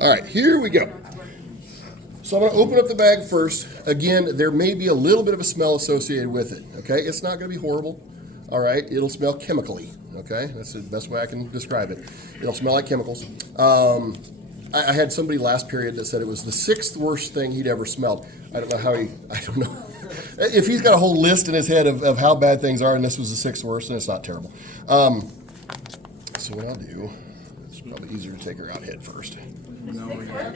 All right, here we go. So I'm going to open up the bag first. Again, there may be a little bit of a smell associated with it, okay? It's not going to be horrible, all right? It'll smell chemically, okay? That's the best way I can describe it. It'll smell like chemicals. I had somebody last period that said it was the 6th worst thing he'd ever smelled. I don't know. If he's got a whole list in his head of how bad things are and this was the 6th worst, then it's not terrible. So what I'll do, it's probably easier to take her out head first. I can't read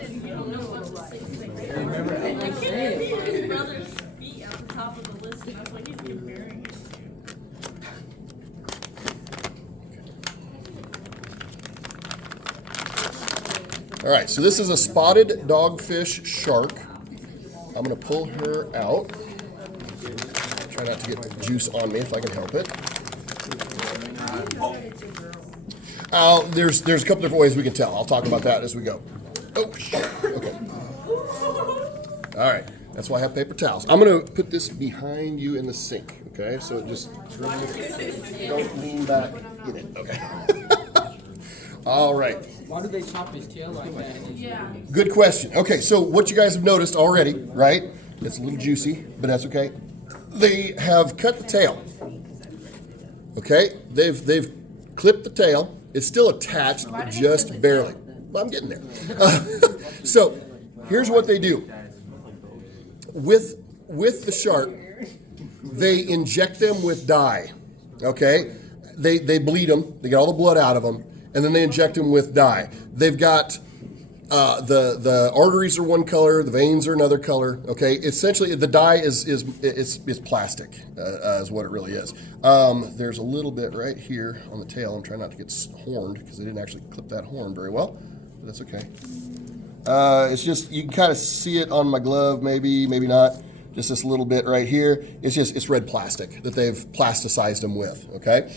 his brother's feet at the top of the list, and that's like he's comparing it to. All right, so this is a spotted dogfish shark. I'm going to pull her out. Try not to get juice on me if I can help it. There's a couple different ways we can tell. I'll talk about that as we go. Oh, shit. Okay. All right. That's why I have paper towels. I'm going to put this behind you in the sink, okay? So it just don't lean back in it, okay? All right. Why do they chop his tail like that? Yeah. Good question. Okay, so what you guys have noticed already, right? It's a little juicy, but that's okay. They have cut the tail. Okay? They've clipped the tail. It's still attached, but just barely. Well, I'm getting there. So here's what they do. With the shark, they inject them with dye. Okay? They bleed them. They get all the blood out of them, and then they inject them with dye. They've got the arteries are one color, the veins are another color. Okay, essentially the dye is plastic, is what it really is. There's a little bit right here on the tail. I'm trying not to get horned because they didn't actually clip that horn very well, but that's okay. It's just you can kind of see it on my glove, maybe not. Just this little bit right here. It's red plastic that they've plasticized them with. Okay.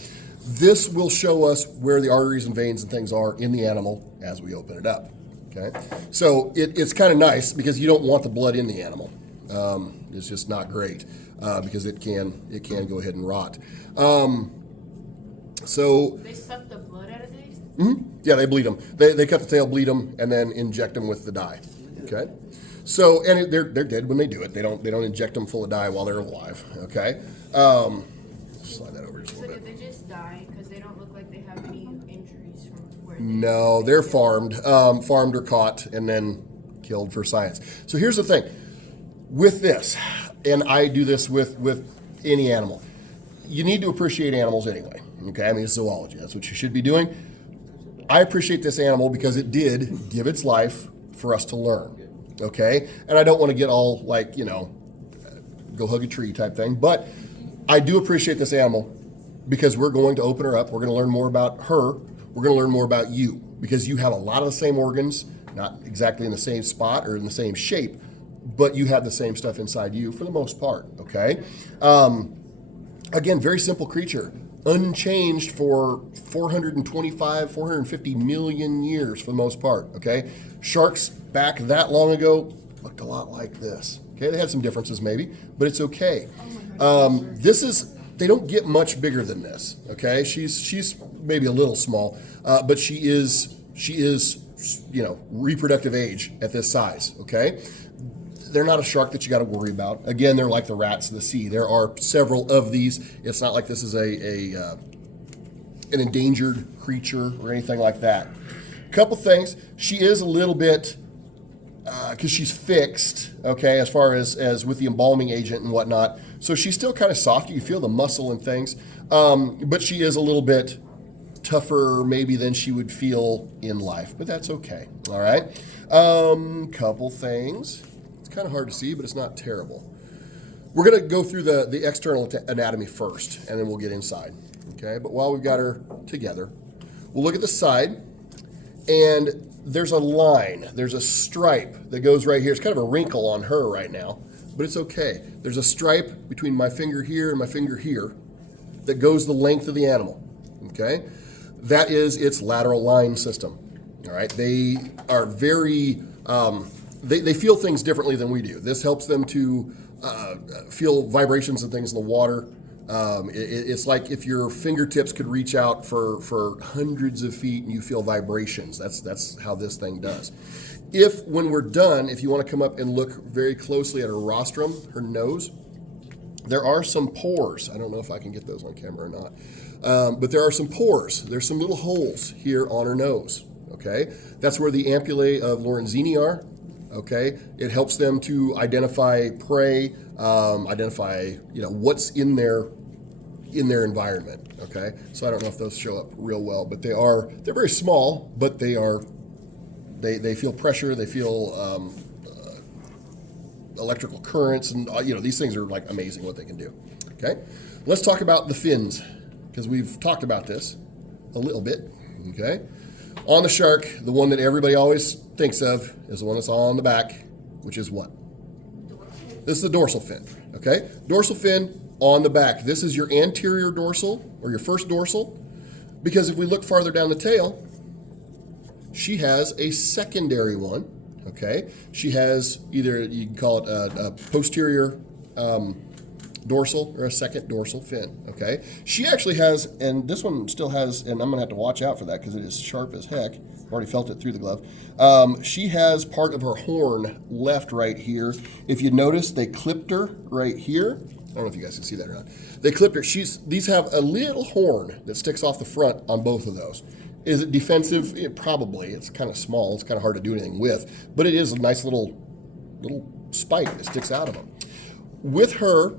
This will show us where the arteries and veins and things are in the animal as we open it up. Okay, so it's kind of nice because you don't want the blood in the animal. It's just not great because it can go ahead and rot. So They suck the blood out of these? Mm-hmm. Yeah, they bleed them. They cut the tail, bleed them, and then inject them with the dye. Okay, so and they're dead when they do it. They don't inject them full of dye while they're alive. Okay, slide that over just a So little did bit. they just die because they don't look like they have any injuries from where they No, they're farmed or caught and then killed for science. So here's the thing with this, and I do this with any animal. You need to appreciate animals anyway. Okay, I mean it's zoology. That's what you should be doing. I appreciate this animal because it did give its life for us to learn. Okay, and I don't want to get all like go hug a tree type thing, but I do appreciate this animal because we're going to open her up. We're going to learn more about her. We're going to learn more about you because you have a lot of the same organs, not exactly in the same spot or in the same shape, but you have the same stuff inside you for the most part, okay? Again, very simple creature, unchanged for 450 million years for the most part, okay? Sharks back that long ago looked a lot like this, okay? They had some differences maybe, but it's okay. They don't get much bigger than this, okay? She's maybe a little small, but she is reproductive age at this size, okay? They're not a shark that you got to worry about. Again, they're like the rats of the sea. There are several of these. It's not like this is an endangered creature or anything like that. Couple things. She is a little bit because she's fixed, okay, as far as with the embalming agent and whatnot. So she's still kind of soft. You feel the muscle and things, but she is a little bit tougher maybe than she would feel in life, but that's okay. All right. Couple things. It's kind of hard to see, but it's not terrible. We're going to go through the external anatomy first, and then we'll get inside. Okay. But while we've got her together, we'll look at the side, and there's a line. There's a stripe that goes right here. It's kind of a wrinkle on her right now, but it's okay. There's a stripe between my finger here and my finger here that goes the length of the animal. Okay. That is its lateral line system. All right. They are very, they feel things differently than we do. This helps them to feel vibrations and things in the water. It's like if your fingertips could reach out for hundreds of feet and you feel vibrations. That's how this thing does. When we're done, if you want to come up and look very closely at her rostrum, her nose, there are some pores. I don't know if I can get those on camera or not. But there are some pores. There's some little holes here on her nose. Okay, that's where the ampullae of Lorenzini are. Okay, it helps them to identify prey, identify what's in their environment. Okay, so I don't know if those show up real well, but they're very small, but they feel pressure, they feel electrical currents, and these things are like amazing what they can do. Okay, let's talk about the fins, because we've talked about this a little bit. Okay, on the shark, the one that everybody always thinks of is the one that's on the back, which is what? This is the dorsal fin. Okay, dorsal fin on the back. This is your anterior dorsal, or your first dorsal, because if we look farther down the tail, she has a secondary one. Okay, she has either, you can call it a posterior dorsal or a second dorsal fin. Okay, she actually has, and this one still has, and I'm gonna have to watch out for that because it is sharp as heck. I've already felt it through the glove. She has part of her horn left right here. If you notice, they clipped her right here. I don't know if you guys can see that or not. They clipped her. These have a little horn that sticks off the front on both of those. Is it defensive? Probably. It's kind of small. It's kind of hard to do anything with, but it is a nice little spike that sticks out of them. With her,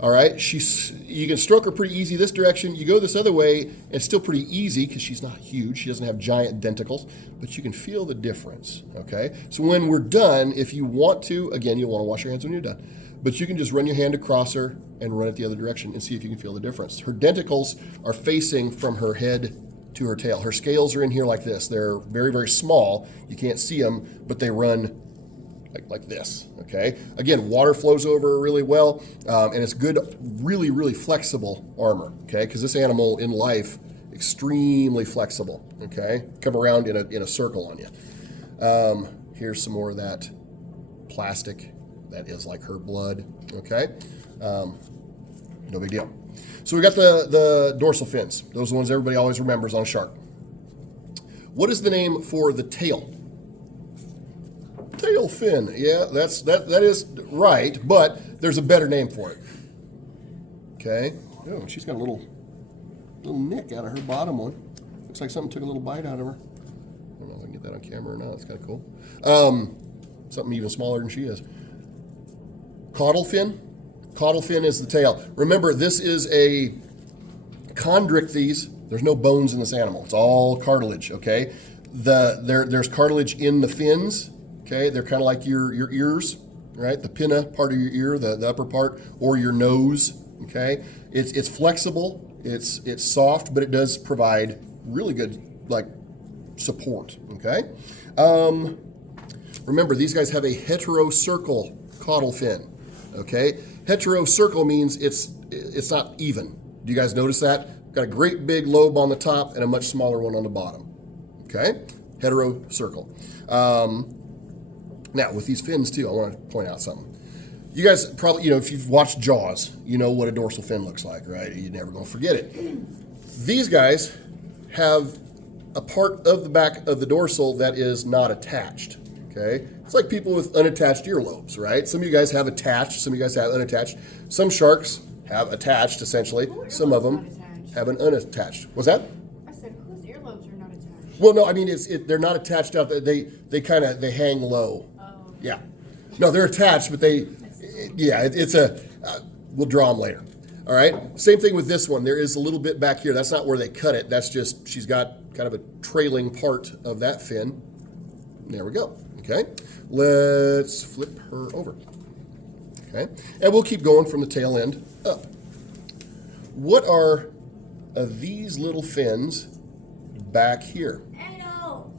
all right, you can stroke her pretty easy this direction. You go this other way, it's still pretty easy because she's not huge. She doesn't have giant denticles, but you can feel the difference, okay? So when we're done, if you want to, again, you'll want to wash your hands when you're done, but you can just run your hand across her and run it the other direction and see if you can feel the difference. Her denticles are facing from her head to her tail. Her scales are in here like this. They're very, very small. You can't see them, but they run like this, okay? Again, water flows over her really well, and it's good, really, really flexible armor, okay? Because this animal in life, extremely flexible, okay? Come around in a circle on you. Here's some more of that plastic that is like her blood, okay? No big deal. So we got the dorsal fins. Those are the ones everybody always remembers on a shark. What is the name for the tail? Tail fin. Yeah, that is right, but there's a better name for it. Okay. Oh, she's got a little nick out of her bottom one. Looks like something took a little bite out of her. I don't know if I can get that on camera or not. It's kind of cool. Something even smaller than she is. Caudal fin. Caudal fin is the tail. Remember, this is a chondrichthyes. There's no bones in this animal. It's all cartilage, okay? There's cartilage in the fins, okay? They're kind of like your ears, right? The pinna part of your ear, the upper part, or your nose, okay? It's flexible, it's soft, but it does provide really good, like, support, okay? Remember, these guys have a heterocercal caudal fin, okay? Heterocircle means it's not even. Do you guys notice that? Got a great big lobe on the top and a much smaller one on the bottom. Okay? Heterocircle. Now, with these fins too, I want to point out something. You guys probably, if you've watched Jaws, you know what a dorsal fin looks like, right? You're never going to forget it. These guys have a part of the back of the dorsal that is not attached. Okay? It's like people with unattached earlobes, right? Some of you guys have attached, some of you guys have unattached. Some sharks have attached, essentially. Some of them have an unattached. What's that? I said, whose earlobes are not attached? Well, no, I mean, they're not attached out. They hang low. Oh. Yeah. No, they're attached, but we'll draw them later. All right? Same thing with this one. There is a little bit back here. That's not where they cut it. That's just, she's got kind of a trailing part of that fin. There we go. Okay, let's flip her over. Okay, and we'll keep going from the tail end up. What are these little fins back here? Anal.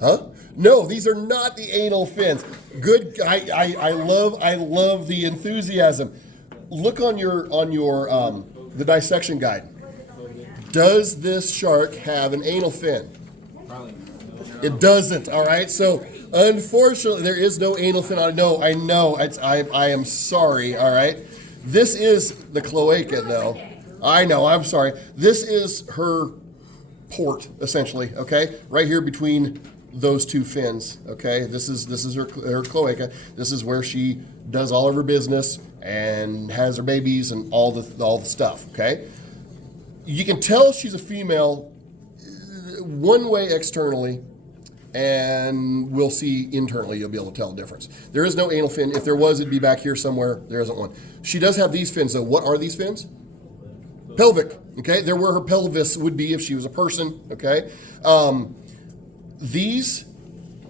Huh? No, these are not the anal fins. Good. I love the enthusiasm. Look on your the dissection guide. Does this shark have an anal fin? Probably. It doesn't. All right, so. Unfortunately, there is no anal fin. I know. I am sorry. All right. This is the cloaca, though. I know, I'm sorry. This is her port, essentially, okay? Right here between those two fins, okay? This is her cloaca. This is where she does all of her business and has her babies and all the stuff, okay? You can tell she's a female one way externally, and we'll see internally, you'll be able to tell the difference. There is no anal fin. If there was, it'd be back here somewhere. There isn't one. She does have these fins, though. What are these fins? Pelvic, okay? They're where her pelvis would be if she was a person, okay?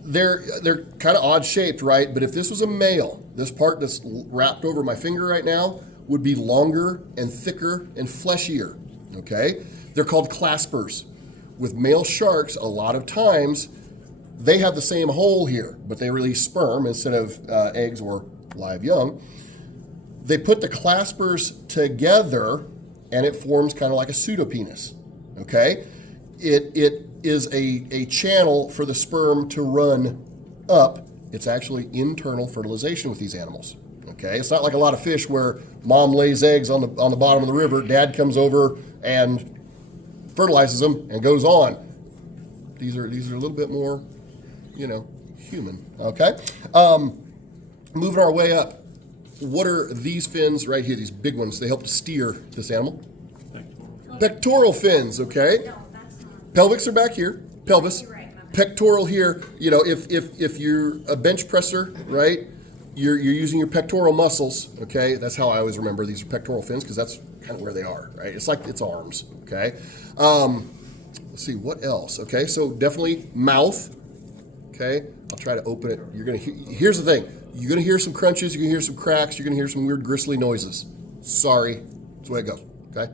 They're kind of odd shaped, right? But if this was a male, this part that's wrapped over my finger right now would be longer and thicker and fleshier, okay? They're called claspers. With male sharks, a lot of times, they have the same hole here, but they release sperm instead of eggs or live young. They put the claspers together, and it forms kind of like a pseudopenis, okay? It is a channel for the sperm to run up. It's actually internal fertilization with these animals, okay? It's not like a lot of fish where mom lays eggs on the bottom of the river, dad comes over and fertilizes them and goes on. These are a little bit more, human, okay? Moving our way up. What are these fins right here, these big ones? They help to steer this animal. Pectoral fins, okay? No, that's not. Pelvics are back here, pelvis. You're right, my bad. Pectoral here, if you're a bench presser, right, you're using your pectoral muscles, okay? That's how I always remember these are pectoral fins because that's kind of where they are, right? It's like it's arms, okay? Let's see, what else? Okay, so definitely mouth, okay? I'll try to open it. You're gonna here's the thing. You're gonna hear some crunches, you're gonna hear some cracks, you're gonna hear some weird gristly noises. Sorry, that's the way it goes, okay?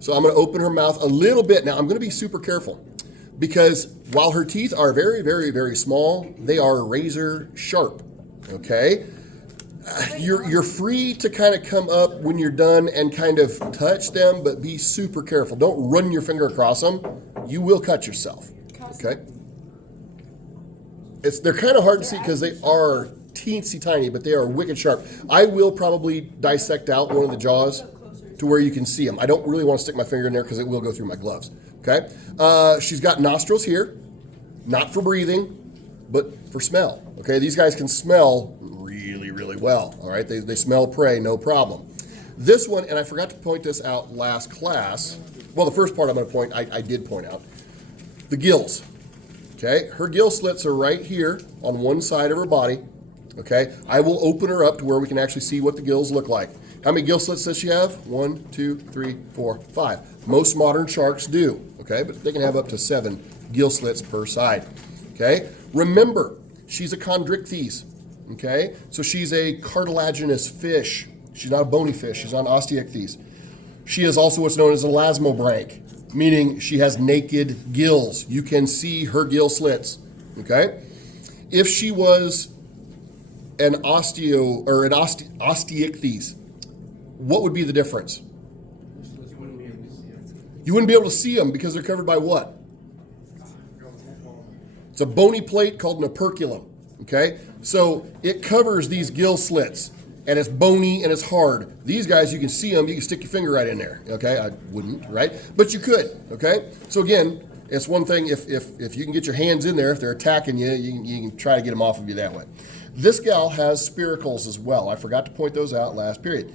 So I'm gonna open her mouth a little bit. Now I'm gonna be super careful because while her teeth are very, very, very small, they are razor sharp, okay? You're free to kind of come up when you're done and kind of touch them, but be super careful. Don't run your finger across them. You will cut yourself, okay? They're kind of hard to see because they are teensy tiny, but they are wicked sharp. I will probably dissect out one of the jaws to where you can see them. I don't really want to stick my finger in there because it will go through my gloves, okay? She's got nostrils here, not for breathing, but for smell, okay? These guys can smell really, really well, all right? They smell prey, no problem. This one, and I forgot to point this out last class. Well, the first part I'm going to point, I did point out. The gills, okay? Her gill slits are right here on one side of her body, okay? I will open her up to where we can actually see what the gills look like. How many gill slits does she have? 1, 2, 3, 4, 5. Most modern sharks do, okay? But they can have up to 7 gill slits per side, okay? Remember, she's a chondrichthyes, okay? So she's a cartilaginous fish. She's not a bony fish. She's not an osteichthyes. She is also what's known as a elasmobranch, meaning she has naked gills. You can see her gill slits, okay? If she was an osteichthyes, what would be the difference? You wouldn't be able to see them because they're covered by what? It's a bony plate called an operculum, okay? So it covers these gill slits, and it's bony and it's hard. These guys, you can see them, you can stick your finger right in there, okay? I wouldn't, right? But you could, okay? So again, it's one thing if you can get your hands in there, if they're attacking you, you can try to get them off of you that way. This gal has spiracles as well. I forgot to point those out last period.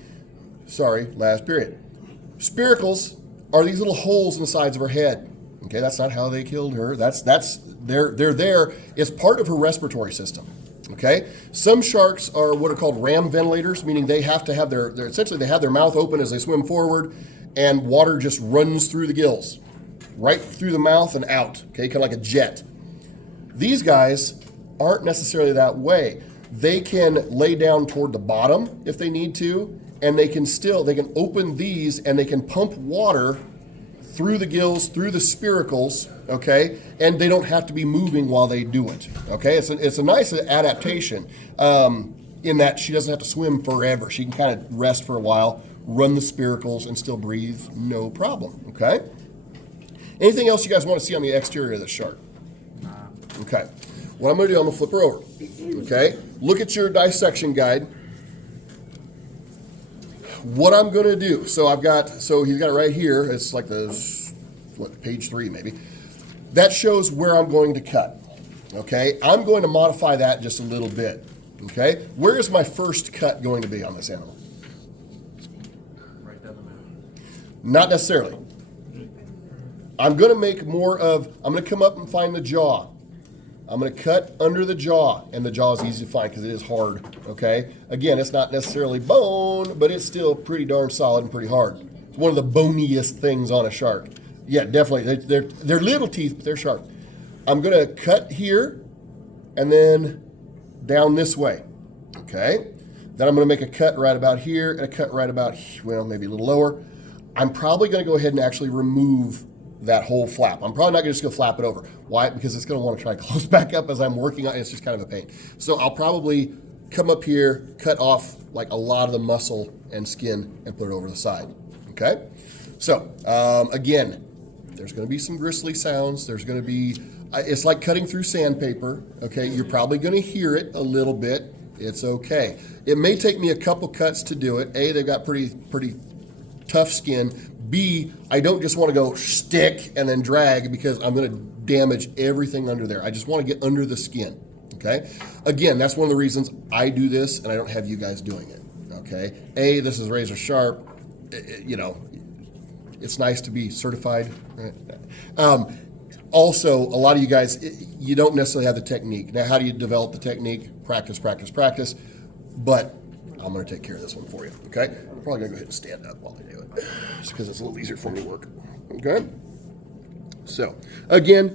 Spiracles are these little holes in the sides of her head. Okay, that's not how they killed her. They're there. It's part of her respiratory system. Okay, some sharks are what are called ram ventilators, meaning they have to have essentially they have their mouth open as they swim forward, and water just runs through the gills, right through the mouth and out. Okay, kind of like a jet. These guys aren't necessarily that way. They can lay down toward the bottom if they need to, and they can open these and they can pump water through the gills, through the spiracles, okay? And they don't have to be moving while they do it, okay? It's a nice adaptation in that she doesn't have to swim forever. She can kind of rest for a while, run the spiracles, and still breathe, no problem, okay? Anything else you guys want to see on the exterior of the shark? Okay. What I'm going to do, I'm going to flip her over, okay? Look at your dissection guide. what I'm going to do, so he's got it right here. It's like page 3 maybe. That shows where I'm going to cut. Okay, I'm going to modify that just a little bit. Okay, where is my first cut going to be on this animal? Right down the middle. Not necessarily. I'm going to make more of, I'm going to come up and find the jaw. I'm going to cut under the jaw, and the jaw is easy to find because it is hard, okay? Again, it's not necessarily bone, but it's still pretty darn solid and pretty hard. It's one of the boniest things on a shark. Yeah, definitely. They're little teeth, but they're sharp. I'm going to cut here and then down this way, okay? Then I'm going to make a cut right about here and a cut right about, well, maybe a little lower. I'm probably going to go ahead and actually remove that whole flap. I'm probably not just going to flap it over. Why? Because it's going to want to try to close back up as I'm working on it. It's just kind of a pain. So I'll probably come up here, cut off like a lot of the muscle and skin and put it over the side. Okay? So, again, there's going to be some gristly sounds. There's going to be, it's like cutting through sandpaper. Okay? You're probably going to hear it a little bit. It's okay. It may take me a couple cuts to do it. A, they've got pretty tough skin. B, I don't just want to go stick and then drag because I'm going to damage everything under there. I just want to get under the skin, okay? Again, that's one of the reasons I do this and I don't have you guys doing it, okay? A, this is razor sharp. You know, it's nice to be certified, right? Also, a lot of you guys, you don't necessarily have the technique. Now, how do you develop the technique? Practice, practice, practice. But I'm going to take care of this one for you, okay? I'm probably going to go ahead and stand up while I do it, just because it's a little easier for me to work, okay? So, again,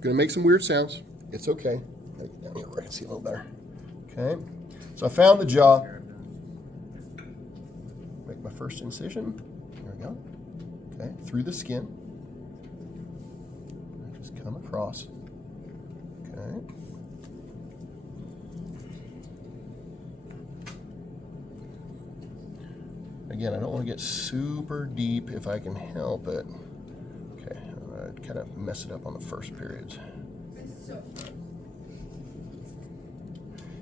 going to make some weird sounds. It's okay. Get down here where I can see a little better, okay? So I found the jaw. Make my first incision. There we go. Okay, through the skin. Just come across. Okay. Again, I don't want to get super deep if I can help it. Okay, I'm going to kind of mess it up on the first periods.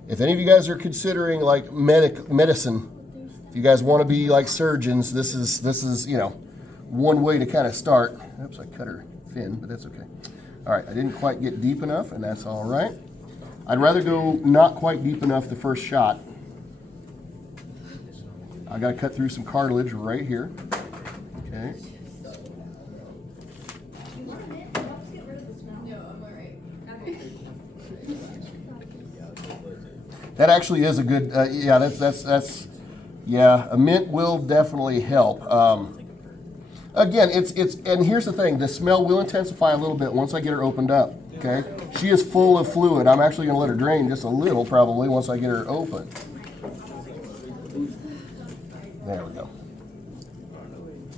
If any of you guys are considering like medicine, if you guys want to be like surgeons, this is you know, one way to kind of start. Oops, I cut her thin, but that's okay. All right, I didn't quite get deep enough, and that's all right. I'd rather go not quite deep enough the first shot. I got to cut through some cartilage right here. Okay. That actually is a good. Yeah, that's. Yeah, a mint will definitely help. Again, it's and here's the thing: the smell will intensify a little bit once I get her opened up. Okay, she is full of fluid. I'm actually going to let her drain just a little, probably once I get her open. There we go.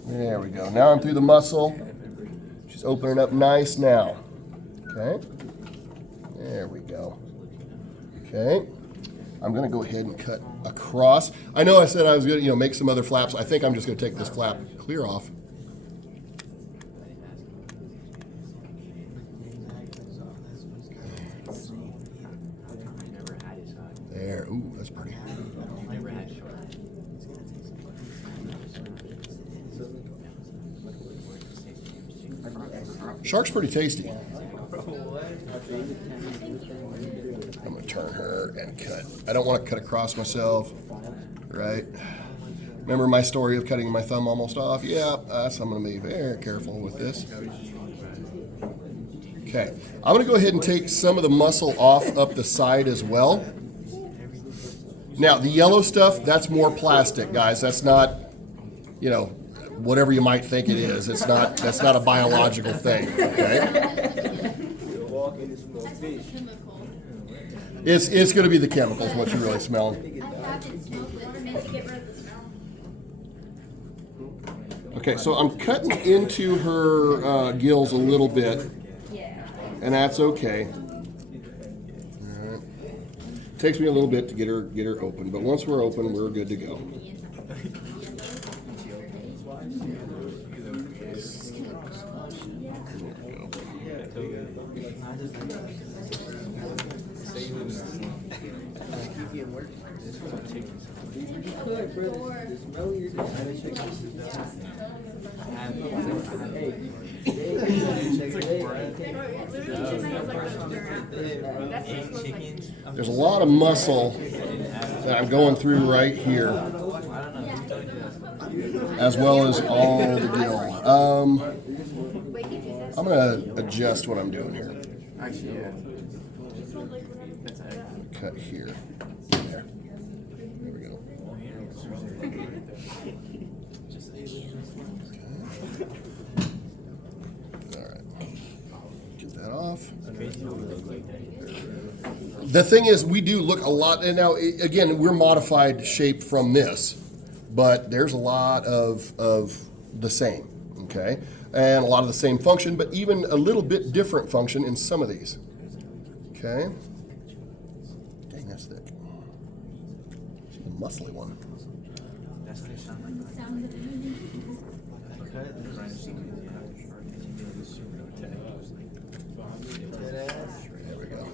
There we go. Now I'm through the muscle. She's opening up nice now. Okay. There we go. Okay. I'm going to go ahead and cut across. I know I said I was going to, make some other flaps. I think I'm just going to take this flap clear off. There. Ooh, that's pretty. Shark's pretty tasty. I'm going to turn her and cut. I don't want to cut across myself, right? Remember my story of cutting my thumb almost off? Yeah, so I'm going to be very careful with this. Okay, I'm going to go ahead and take some of the muscle off up the side as well. Now, the yellow stuff, that's more plastic, guys. That's not, whatever you might think it is. It's not. That's not a biological thing. Okay. It's going to be the chemicals what you're really smelling. Okay, so I'm cutting into her gills a little bit, and that's okay. All right. Takes me a little bit to get her open, but once we're open, we're good to go. There's a lot of muscle that I'm going through right here, as well as all the gill. I'm gonna adjust what I'm doing here. Cut here. There. There we go. All right. Get that off. The thing is, we do look a lot, and now again, we're modified shape from this, but there's a lot of the same, okay, and a lot of the same function, but even a little bit different function in some of these. Okay. Dang, that's thick. It's a muscly one. There we go.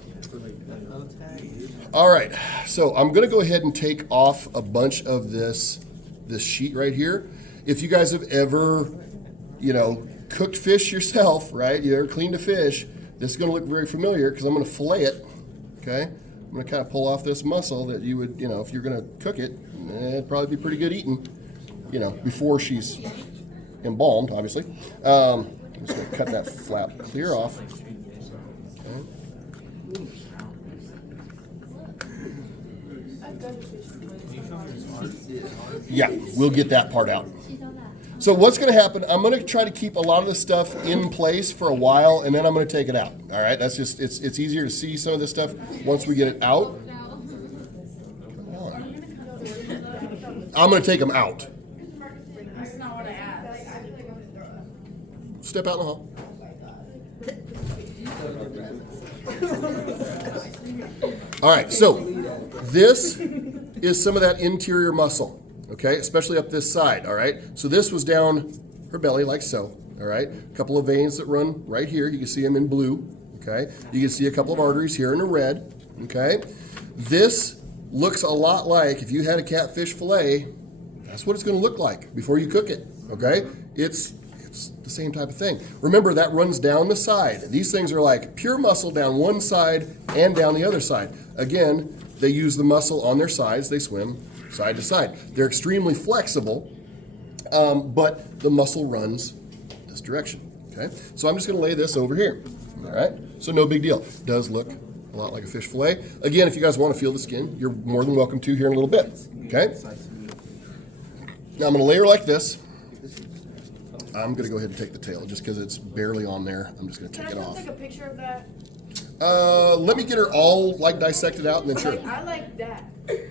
All right, so I'm going to go ahead and take off a bunch of this sheet right here. If you guys have ever, cooked fish yourself, right? You ever cleaned a fish? This is going to look very familiar because I'm going to fillet it. Okay, I'm going to kind of pull off this muscle that you would, if you're going to cook it, it'd probably be pretty good eating, before she's embalmed, obviously. I'm just going to cut that flap clear off. Okay. Yeah, we'll get that part out. So what's going to happen, I'm going to try to keep a lot of this stuff in place for a while, and then I'm going to take it out. All right, that's just, it's easier to see some of this stuff once we get it out. I'm going to take them out. That's not what I asked. Step out in the hall. All right, so this is some of that interior muscle, okay, especially up this side, all right? So this was down her belly like so, all right? A couple of veins that run right here. You can see them in blue, okay? You can see a couple of arteries here in the red, okay? This looks a lot like, if you had a catfish fillet, that's what it's going to look like before you cook it, okay? It's the same type of thing. Remember, that runs down the side. These things are like pure muscle down one side and down the other side. Again, they use the muscle on their sides. They swim side to side. They're extremely flexible, but the muscle runs this direction, okay? So I'm just going to lay this over here, all right? So no big deal. It does look a lot like a fish fillet. Again, if you guys want to feel the skin, you're more than welcome to here in a little bit, okay? Now I'm going to lay her like this. I'm going to go ahead and take the tail just because it's barely on there. I'm just going to take it off. Can I take a picture of that? Let me get her all like dissected out and then sure. I like that.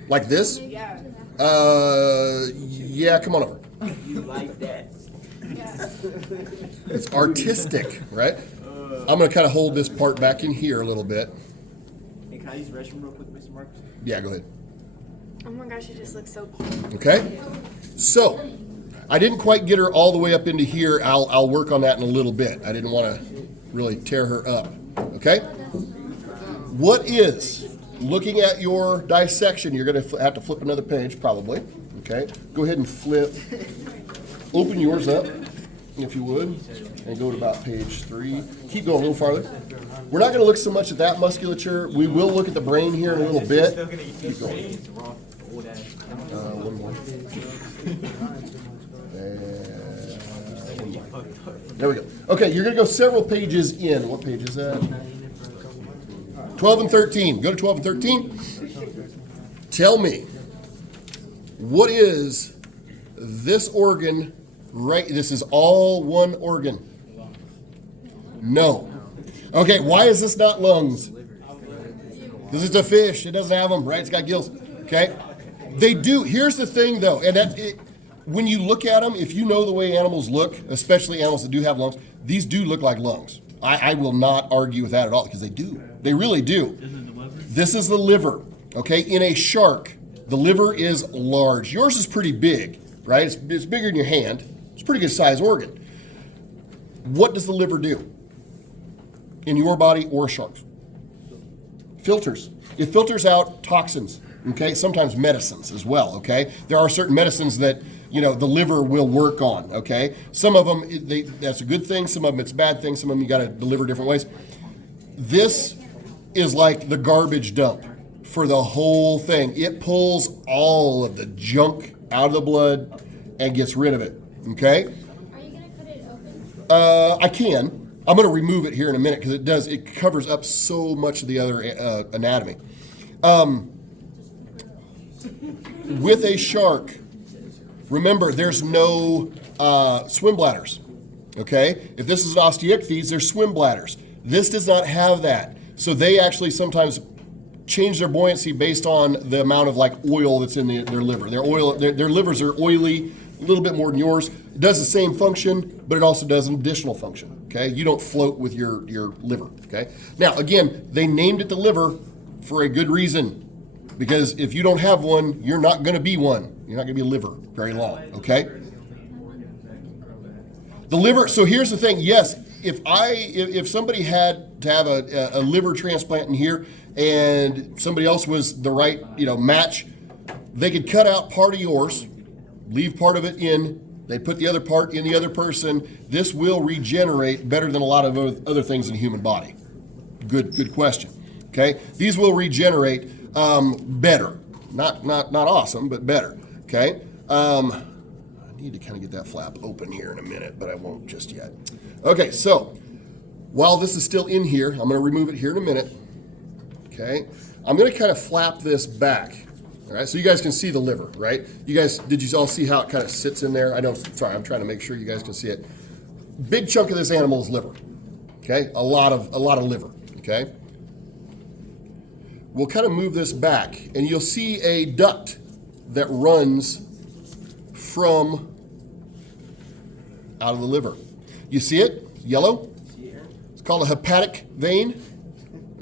Like this? Yeah. Yeah, come on over. You like that? Yeah. It's artistic, right? I'm going to kind of hold this part back in here a little bit. Hey, can I use the restroom real quick, Mr. Marcus? Yeah, go ahead. Oh my gosh, it just looks so cute. Okay? So, I didn't quite get her all the way up into here. I'll work on that in a little bit. I didn't want to really tear her up. Okay? What is, looking at your dissection, you're going to have to flip another page probably. Okay? Go ahead and flip. Open yours up, if you would, and go to about page 3. Keep going a little farther. We're not going to look so much at that musculature. We will look at the brain here in a little bit. Keep going. One more. There we go. Okay, you're going to go several pages in. What page is that? 12 and 13. Go to 12 and 13. Tell me, what is this organ right? This is all one organ. No. Okay, why is this not lungs? This is a fish. It doesn't have them, right? It's got gills. Okay? They do. Here's the thing, though, and when you look at them, if you know the way animals look, especially animals that do have lungs, these do look like lungs. I will not argue with that at all because they do. They really do. This is the liver. Okay? In a shark, the liver is large. Yours is pretty big, right? It's bigger than your hand. It's a pretty good size organ. What does the liver do in your body or a shark's? Filters. It filters out toxins. Okay, sometimes medicines as well. Okay, there are certain medicines that the liver will work on. Okay, some of them that's a good thing. Some of them it's a bad thing. Some of them you got to deliver different ways. This is like the garbage dump for the whole thing. It pulls all of the junk out of the blood and gets rid of it. Okay. Are you gonna cut it open? I can. I'm going to remove it here in a minute because it covers up so much of the other anatomy. With a shark, remember there's no swim bladders. Okay? If this is an osteichthyes, there's swim bladders. This does not have that. So they actually sometimes change their buoyancy based on the amount of like oil that's in their liver. Their livers are oily, a little bit more than yours. It does the same function, but it also does an additional function. Okay, you don't float with your liver. Okay, now again, they named it the liver for a good reason, because if you don't have one, you're not going to be one. You're not going to be a liver very long. Okay, the liver. So here's the thing. Yes, if somebody had to have a liver transplant in here, and somebody else was the right match, they could cut out part of yours, leave part of it in. They put the other part in the other person. This will regenerate better than a lot of other things in the human body. Good question. Okay, these will regenerate better. Not awesome, but better. Okay. I need to kind of get that flap open here in a minute, but I won't just yet. Okay, so while this is still in here, I'm going to remove it here in a minute. Okay, I'm going to kind of flap this back. All right, so you guys can see the liver, right? Did you all see how it kind of sits in there? Sorry, I'm trying to make sure you guys can see it. Big chunk of this animal is liver. Okay, a lot of liver. Okay, we'll kind of move this back, and you'll see a duct that runs from out of the liver. You see it? Yellow. It's called a hepatic vein.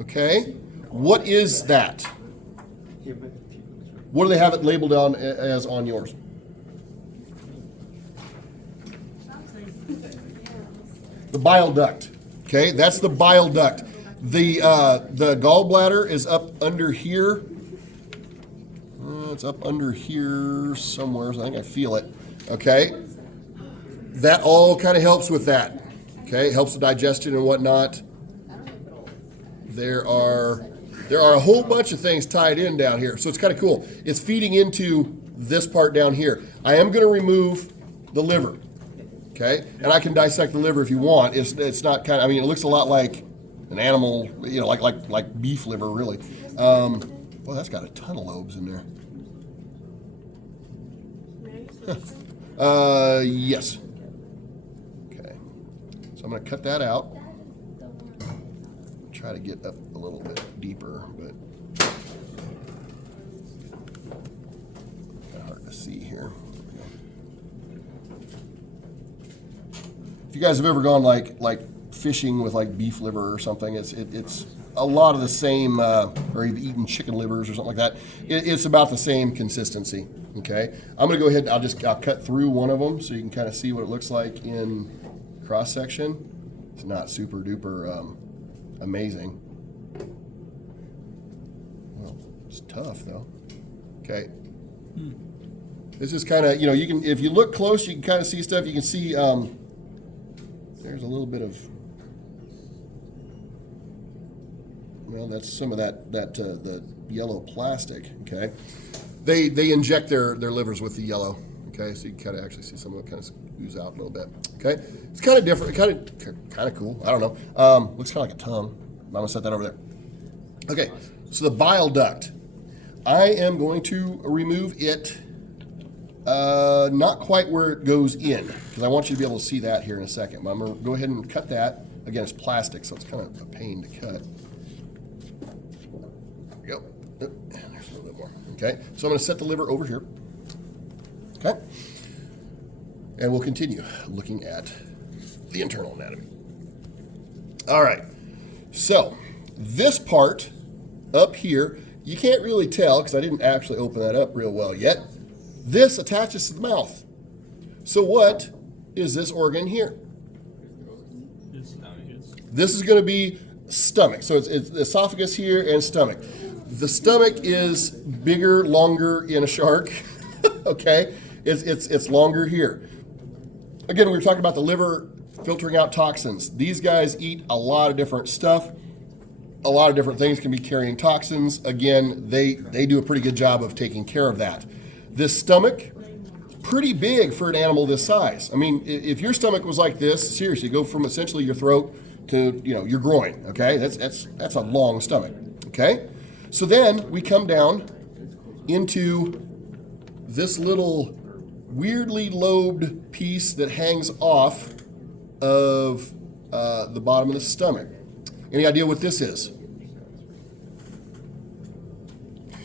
Okay, what is that? What do they have it labeled on as on yours? The bile duct. Okay, that's the bile duct. The gallbladder is up under here. It's up under here somewhere. So I think I feel it. Okay, that all kind of helps with that. Okay, it helps with digestion and whatnot. There are a whole bunch of things tied in down here, so it's kind of cool. It's feeding into this part down here. I am going to remove the liver, okay? And I can dissect the liver if you want. It's not kind of, I mean, it looks a lot like an animal, like beef liver, really. Well, that's got a ton of lobes in there. Yes. Okay. So I'm going to cut that out. Try to get up a little bit deeper, but kind of hard to see here. If you guys have ever gone like fishing with like beef liver or something, it's a lot of the same, or you've eaten chicken livers or something like that. It's about the same consistency. Okay, I'm gonna go ahead and I'll cut through one of them so you can kind of see what it looks like in cross section. It's not super duper amazing. Well, it's tough though. Okay. This is kind of, you can, if you look close, you can kind of see stuff. You can see there's a little bit of, well, that's some of the yellow plastic. Okay. They inject their livers with the yellow. Okay, so you can kind of actually see some of it kind of ooze out a little bit. Okay, it's kind of different, kind of cool. I don't know. Looks kind of like a tongue. I'm gonna set that over there. Okay, so the bile duct. I am going to remove it, not quite where it goes in, because I want you to be able to see that here in a second. But I'm gonna go ahead and cut that. Again, it's plastic, so it's kind of a pain to cut. There we go. And there's a little bit more. Okay, so I'm gonna set the liver over here. Okay, and we'll continue looking at the internal anatomy. All right, so this part up here, you can't really tell because I didn't actually open that up real well yet. This attaches to the mouth. So what is this organ here? This is going to be stomach. So it's esophagus here and stomach. The stomach is bigger, longer in a shark. Okay, it's longer here. Again, we were talking about the liver filtering out toxins. These guys eat a lot of different stuff. A lot of different things can be carrying toxins. Again, they do a pretty good job of taking care of that. This stomach, pretty big for an animal this size. I mean, if your stomach was like this, seriously, go from essentially your throat to your groin. Okay, that's a long stomach. Okay, so then we come down into this little weirdly lobed piece that hangs off of the bottom of the stomach. Any idea what this is?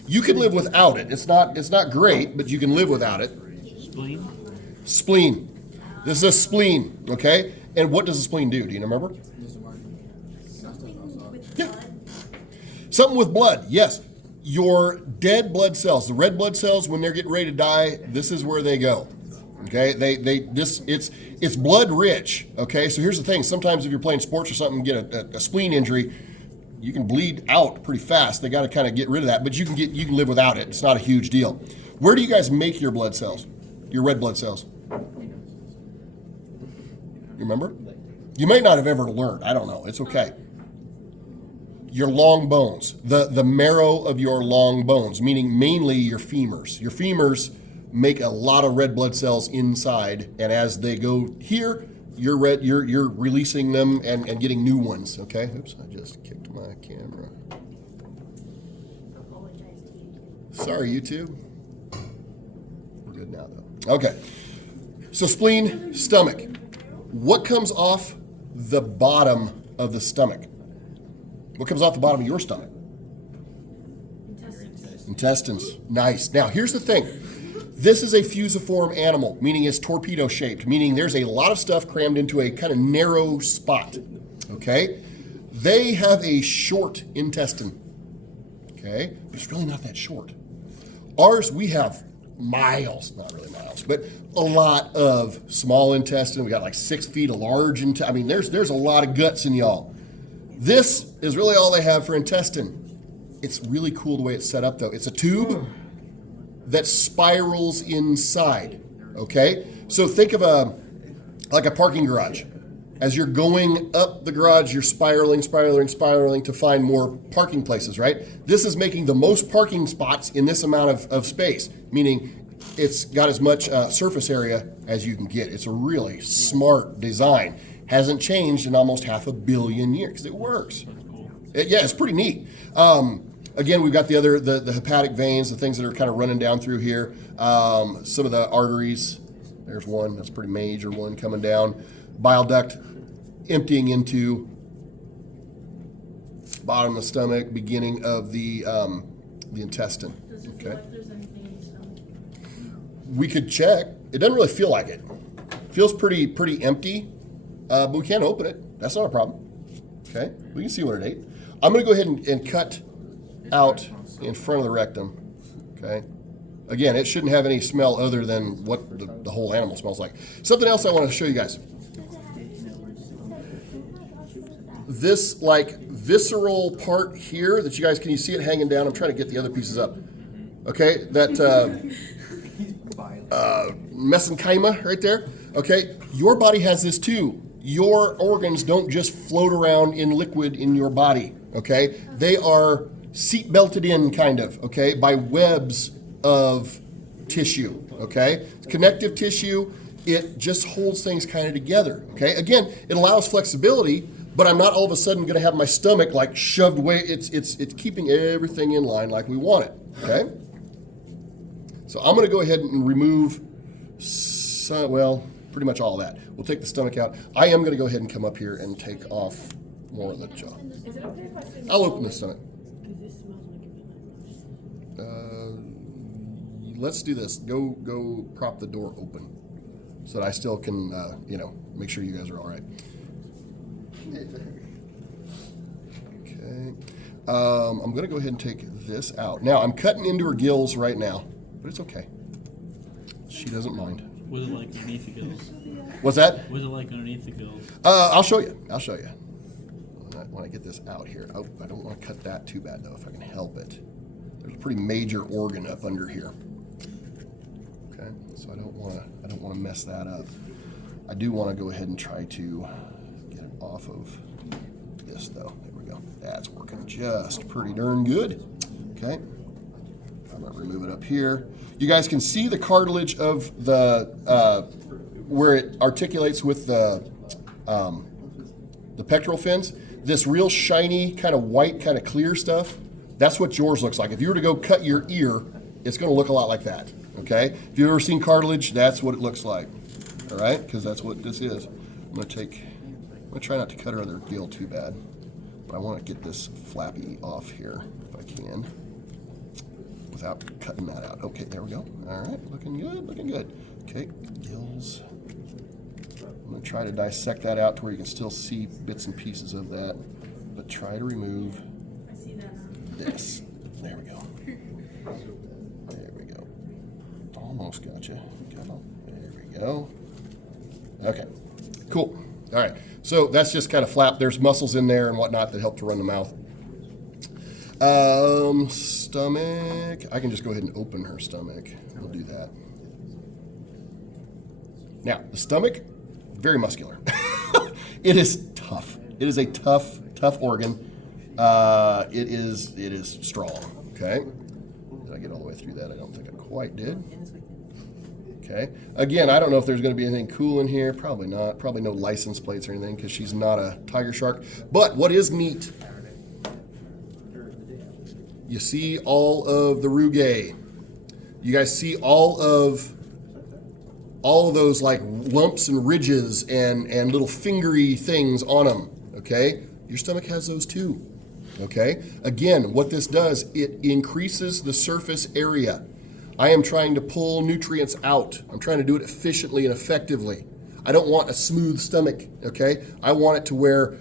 You can live without it. It's not great, but you can live without it. Spleen? Spleen. This is a spleen, okay? And what does a spleen do? Do you remember? Something with Yeah. blood. Something with blood, yes. Your dead blood cells, the red blood cells, when they're getting ready to die, this is where they go. Okay, it's blood rich. Okay, so here's the thing: sometimes if you're playing sports or something, and get a spleen injury, you can bleed out pretty fast. They got to kind of get rid of that, but you can live without it. It's not a huge deal. Where do you guys make your blood cells? Your red blood cells? You remember? You may not have ever learned. I don't know. It's okay. Your long bones, the marrow of your long bones, meaning mainly your femurs. Your femurs make a lot of red blood cells inside, and as they go here, you're releasing them and getting new ones. Okay. Oops, I just kicked my camera. Apologize to you. Sorry, YouTube. We're good now, though. Okay. So spleen, stomach. What comes off the bottom of the stomach? What comes off the bottom of your stomach? Intestines. Nice. Now, here's the thing. This is a fusiform animal, meaning it's torpedo shaped, meaning there's a lot of stuff crammed into a kind of narrow spot. Okay? They have a short intestine. Okay? But it's really not that short. Ours, we have miles, not really miles, but a lot of small intestine. We got like 6 feet of large intestine. I mean, there's a lot of guts in y'all. This is really all they have for intestine. It's really cool the way it's set up, though. It's a tube that spirals inside, okay? So think of like a parking garage. As you're going up the garage, you're spiraling to find more parking places, right? This is making the most parking spots in this amount of space, meaning it's got as much surface area as you can get. It's a really smart design. Hasn't changed in almost 500 million years because it works. Yeah, it's pretty neat. Again, we've got the hepatic veins, the things that are kind of running down through here. Some of the arteries. There's one, that's a pretty major one coming down. Bile duct emptying into bottom of the stomach, beginning of the intestine. Does it feel like there's anything in the stomach? We could check. It doesn't really feel like it. Feels pretty empty, but we can't open it. That's not a problem. Okay, we can see what it ate. I'm going to go ahead and cut out in front of the rectum. Okay. Again, it shouldn't have any smell other than what the whole animal smells like. Something else I want to show you guys. This like visceral part here that you guys, can you see it hanging down? I'm trying to get the other pieces up. Okay, that mesenchyma right there. Okay, your body has this too. Your organs don't just float around in liquid in your body. Okay, they are seat belted in kind of. Okay, by webs of tissue. Okay, connective tissue. It just holds things kind of together. Okay, again, it allows flexibility. But I'm not all of a sudden going to have my stomach like shoved away. It's keeping everything in line like we want it. Okay. So I'm going to go ahead and remove, pretty much all of that. We'll take the stomach out. I am going to go ahead and come up here and take off more of the jaw. Is it okay if I say I'll open the stomach. Because this smells like a Let's do this. Go prop the door open so that I still can, make sure you guys are all right. Okay. I'm going to go ahead and take this out. Now, I'm cutting into her gills right now, but it's okay. She doesn't mind. What's it like underneath the gills? What's that? What's it like underneath the gills? I'll show you. When I get this out here. Oh, I don't want to cut that too bad, though, if I can help it. pretty major organ up under here. Okay, so I don't want to mess that up. I do want to go ahead and try to get it off of this though. There we go. That's working just pretty darn good. Okay, I'm gonna remove it up here. You guys can see the cartilage of the where it articulates with the pectoral fins. This real shiny, kind of white, kind of clear stuff. That's what yours looks like. If you were to go cut your ear, it's going to look a lot like that. Okay. If you've ever seen cartilage, that's what it looks like. All right, because that's what this is. I'm gonna try not to cut her other gill too bad, but I want to get this flappy off here if I can, without cutting that out. Okay, there we go. All right, looking good, looking good. Okay, gills. I'm gonna try to dissect that out to where you can still see bits and pieces of that, but try to remove I see that now. this. There we go. There we go. Almost got you. There we go. Okay, cool. All right, so that's just kind of flap. There's muscles in there and whatnot that help to run the mouth. Stomach. I can just go ahead and open her stomach. We'll do that. Now, the stomach, very muscular. It is tough. It is a tough organ. It is strong. Okay. Did I get all the way through that? I don't think I quite did. Okay. Again, I don't know if there's going to be anything cool in here. Probably not. Probably no license plates or anything because she's not a tiger shark. But what is neat, you see all of the rugae. You guys see all of those like lumps and ridges and little fingery things on them. Okay. Your stomach has those too. Okay. Again, what this does, it increases the surface area. I am trying to pull nutrients out. I'm trying to do it efficiently and effectively. I don't want a smooth stomach, okay? I want it to where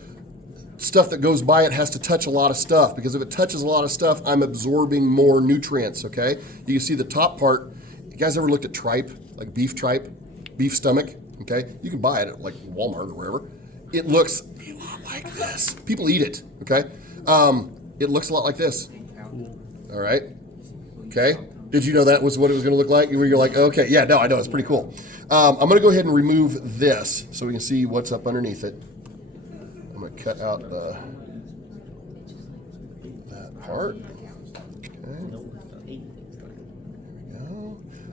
stuff that goes by it has to touch a lot of stuff, because if it touches a lot of stuff, I'm absorbing more nutrients, okay? You can see the top part. You guys ever looked at tripe, like beef tripe, beef stomach, okay? You can buy it at like Walmart or wherever. It looks a lot like this. People eat it, okay? It looks a lot like this. All right, okay? Did you know that was what it was going to look like? You're like, okay, yeah, no, I know, it's pretty cool. I'm going to go ahead and remove this so we can see what's up underneath it. I'm going to cut out that part. Okay. There we go.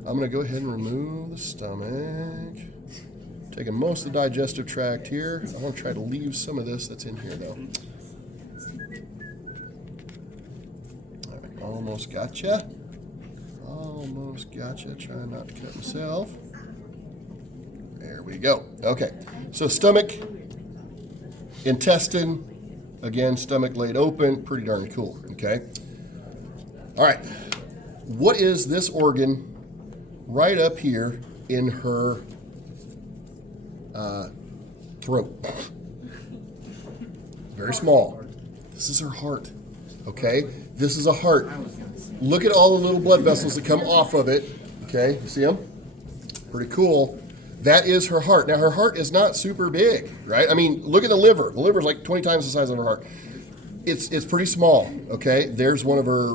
I'm going to go ahead and remove the stomach. Taking most of the digestive tract here. I'm going to try to leave some of this that's in here, though. All right, almost gotcha. Almost gotcha. Trying not to cut myself. There we go. Okay. So stomach, intestine, again, stomach laid open. Pretty darn cool. Okay. All right. What is this organ right up here in her throat? Very small. This is her heart. Okay. This is a heart. Look at all the little blood vessels that come off of it. Okay, you see them? Pretty cool. That is her heart. Now, her heart is not super big, right? I mean, look at the liver. The liver is like 20 times the size of her heart. It's pretty small, okay? There's one of her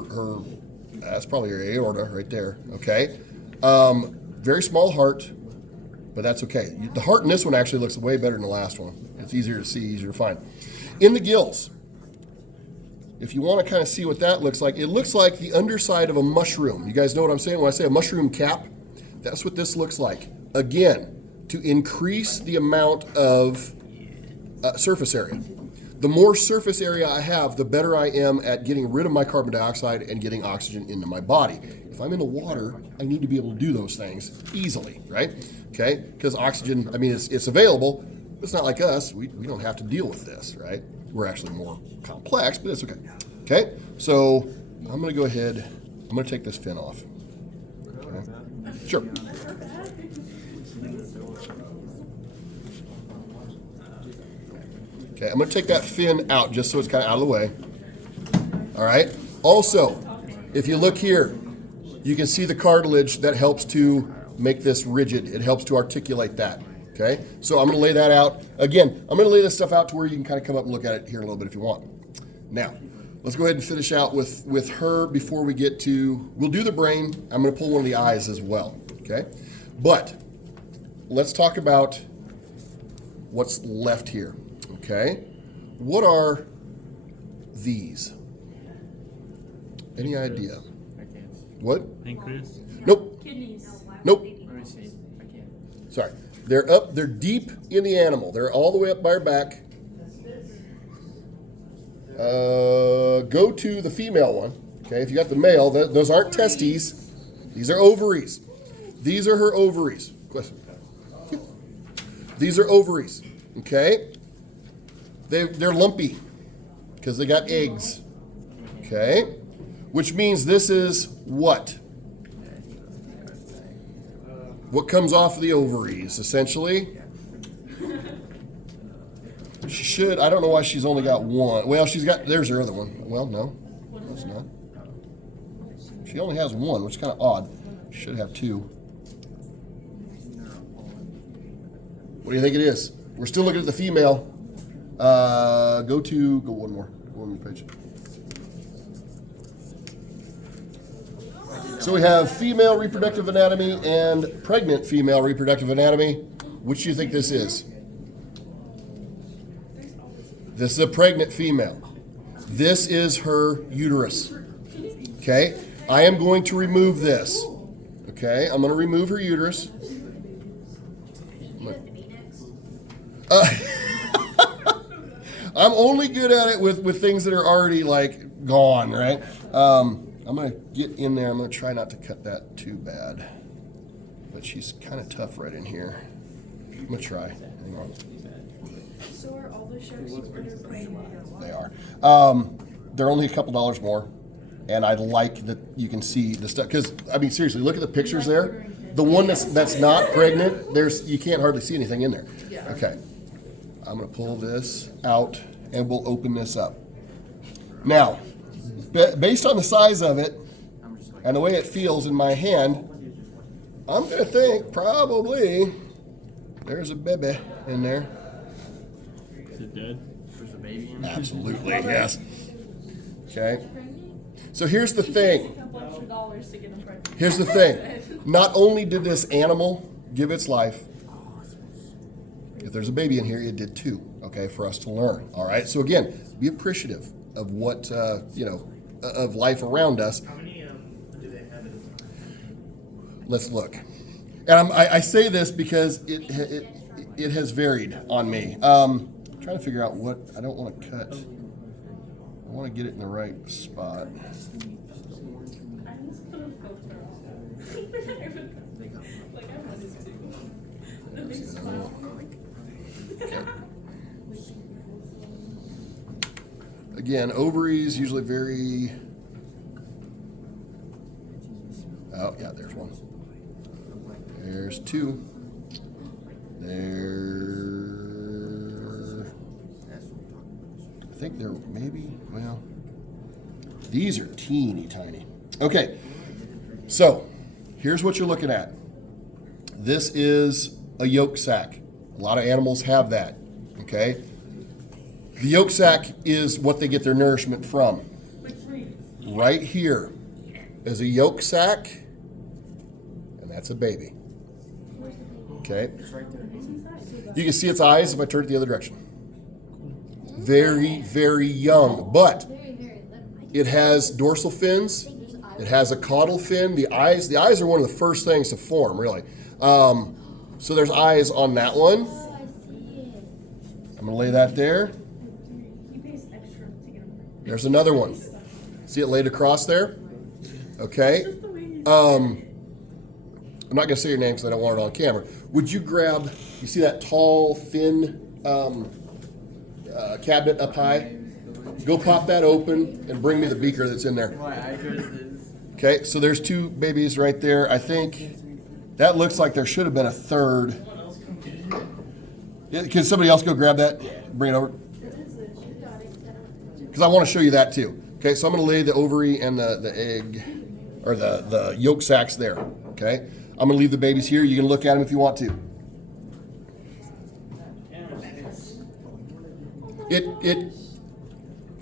that's probably her aorta right there, okay? Very small heart, but that's okay. The heart in this one actually looks way better than the last one. It's easier to see, easier to find. In the gills, if you want to kind of see what that looks like, it looks like the underside of a mushroom. You guys know what I'm saying? When I say a mushroom cap, that's what this looks like. Again, to increase the amount of surface area. The more surface area I have, the better I am at getting rid of my carbon dioxide and getting oxygen into my body. If I'm in the water, I need to be able to do those things easily, right? Okay, because oxygen, I mean, it's available. It's not like us. We don't have to deal with this, right? We're actually more complex, but it's okay. Okay, so I'm going to go ahead. I'm going to take this fin off. Okay. Sure. Okay, I'm going to take that fin out just so it's kind of out of the way. All right. Also, if you look here, you can see the cartilage that helps to make this rigid. It helps to articulate that. Okay, so I'm going to lay that out. Again, I'm going to lay this stuff out to where you can kind of come up and look at it here in a little bit if you want. Now, let's go ahead and finish out with her before we get to, we'll do the brain. I'm going to pull one of the eyes as well, okay? But let's talk about what's left here, okay? What are these? Any idea? I can't. What? Pancreas. Nope. Kidneys. Nope. Let me see. I can't. Sorry. They're deep in the animal. They're all the way up by her back. Go to the female one. Okay, if you got the male, those aren't testes. These are ovaries. These are her ovaries. Question. These are ovaries. Okay? They're lumpy because they got eggs. Okay? Which means this is what? What comes off of the ovaries, essentially? She should. I don't know why she's only got one. Well, there's her other one. Well, no. That's not. She only has one, which is kind of odd. She should have two. What do you think it is? We're still looking at the female. Go one more. Go one more page. So we have female reproductive anatomy and pregnant female reproductive anatomy. Which do you think this is? This is a pregnant female. This is her uterus. Okay? I am going to remove this. Okay? I'm going to remove her uterus. I'm only good at it with things that are already like gone, right? I'm going to get in there. I'm going to try not to cut that too bad. But she's kind of tough right in here. I'm going to try. Hang on. So are all the sharks underbrained? They are. They're only a couple dollars more. And I like that you can see the stuff. Because, I mean, seriously, look at the pictures there. The one that's not pregnant, you can't hardly see anything in there. Okay. I'm going to pull this out, and we'll open this up. Now, based on the size of it and the way it feels in my hand, I'm going to think probably there's a baby in there. Is it dead? There's a baby in there. Absolutely, yes. Okay. So here's the thing. A bunch of dollars to get them pregnant. Here's the thing. Not only did this animal give its life, if there's a baby in here, it did too, okay, for us to learn, all right? So again, be appreciative of what, of life around us. How many do they have? Let's look. And I say this because it has varied on me. I'm trying to figure out what, I don't want to cut. I want to get it in the right spot. I just put a filter on. Like I wanted to. The big smile. Again, ovaries usually very. Oh, yeah, there's one. There's two. I think they're maybe, well, these are teeny tiny. Okay, so here's what you're looking at. This is a yolk sac. A lot of animals have that, okay? The yolk sac is what they get their nourishment from. Right here is a yolk sac, and that's a baby. Okay? You can see its eyes if I turn it the other direction. Very, very young, but Very, very little. it has dorsal fins. It has a caudal fin. The eyes are one of the first things to form, really. So there's eyes on that one. Oh, I see it. I'm gonna lay that there. He pays extra to get them. There's another one. See it laid across there? Okay. I'm not gonna say your name because I don't want it on camera. Would you grab? You see that tall, thin cabinet up high? Go pop that open and bring me the beaker that's in there. My eye is. Okay, so there's two babies right there. I think that looks like there should have been a third. Yeah, can somebody else go grab that? Bring it over. Because I want to show you that too. Okay, so I'm going to lay the ovary and the egg, or the yolk sacs there. Okay, I'm going to leave the babies here. You can look at them if you want to.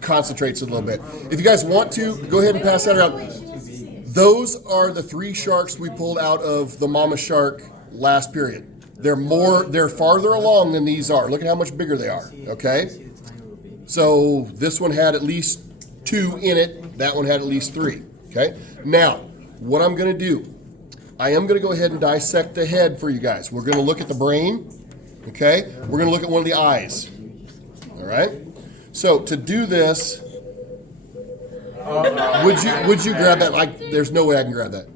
concentrates it a little bit. If you guys want to, go ahead and pass that around. Those are the 3 sharks we pulled out of the mama shark last period. They're farther along than these are. Look at how much bigger they are, okay? So this one had at least 2 in it. That one had at least 3, okay? Now, what I'm gonna do, I am gonna go ahead and dissect the head for you guys. We're gonna look at the brain, okay? We're gonna look at one of the eyes, all right? So to do this, would you grab that? There's no way I can grab that.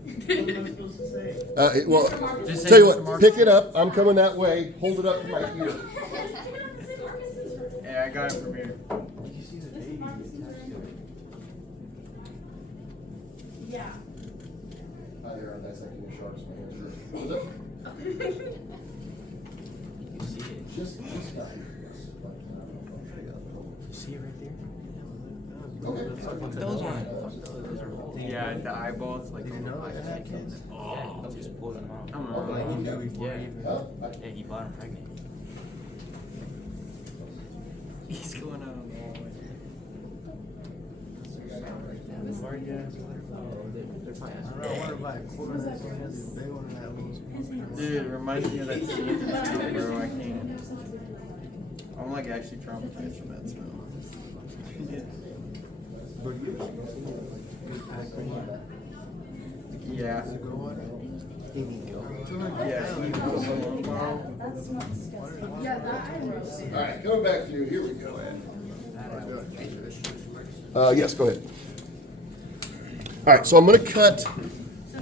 Well, tell you what, pick it up. I'm coming that way. Hold it up to my ear. Yeah, I got it from here. Yeah. Hi there, I'm dissecting the sharks. My hands are- What is it? Just not here. See it right there? Okay. Those are. Yeah, the eyeballs, like. Oh, just pull them out. I don't know, like you knew before you even. Huh? Yeah, he bought him pregnant. He's going out on the wall. Dude, it reminds me of that scene in the school, bro. I can't. I'm like actually traumatized from that smell. Yeah. Yeah, evil alone, bro. That's not disgusting. Yeah, that I wrote. All right, coming back through. Here we go. Yes, go ahead. All right, so I'm going to cut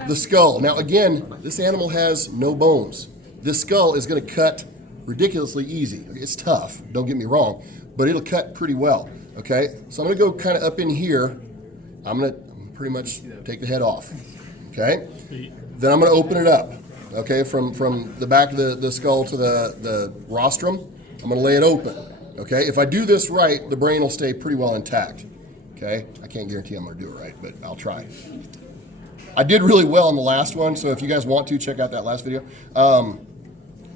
the skull. Now, again, this animal has no bones. This skull is going to cut ridiculously easy. It's tough, don't get me wrong, but it'll cut pretty well. Okay, so I'm going to go kind of up in here. I'm going to pretty much take the head off. Okay, then I'm going to open it up. Okay, from the back of the skull to the rostrum, I'm going to lay it open. Okay, if I do this right, the brain will stay pretty well intact. Okay, I can't guarantee I'm going to do it right, but I'll try. I did really well in the last one, so if you guys want to, check out that last video. I want